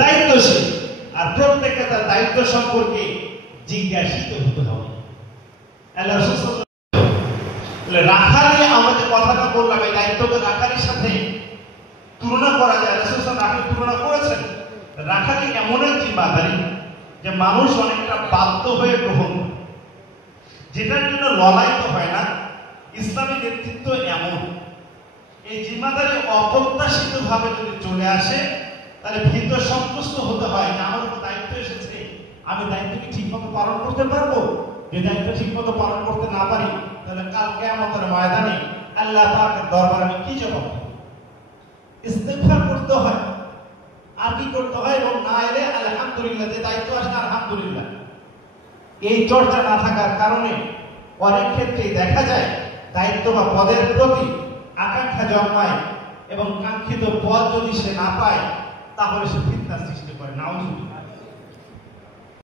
দায়িত্বশীল, আর প্রত্যেককে তার দায়িত্ব সম্পর্কে জিজ্ঞাসিত হতে হবে। আল্লাহ রাসূল রাখালি, আমরা যে কথাটা বললাম, এই দায়িত্বকে রাখালির সাথে তুলনা করা যায়। রাসূল রাখালি তুলনা করেছেন, রাখালি এমন এক জিম্মাদারি যে মানুষ অনেকটা বাধ্য হয়ে গ্রহণ করে, যেটার জন্য লড়াই তো হয় না। ইসলামী নেতৃত্ব এমন, এই জিম্মাদারি অপ্রত্যাশিত ভাবে যদি চলে আসে তাহলে ভীত সন্তুষ্ট হতে হয় যে আমার উপর দায়িত্ব এসেছে, আমি দায়িত্ব কি ঠিক মতো পালন করতে পারবো? যে দায়িত্ব ঠিক মতো পালন করতে না পারি তাহলে কাল কিয়ামতের ময়দানে আল্লাহ পাকের দরবারে আমি কি জবাব দেব? ইস্তেগফার করতে হয়, আর কি করতে হয়? এবং না এলে আলহামদুলিল্লাহ, যে দায়িত্ব আসে আলহামদুলিল্লাহ। এই চর্চা না থাকার কারণে অনেক ক্ষেত্রে দেখা যায় দায়িত্ব বা পদের প্রতি আকাঙ্ক্ষা জন্মায়, এবং কাঙ্ক্ষিত পদ যদি সে না পায় তাহলে সে ফিতনার সৃষ্টি করে। নাউজুবিল্লাহ।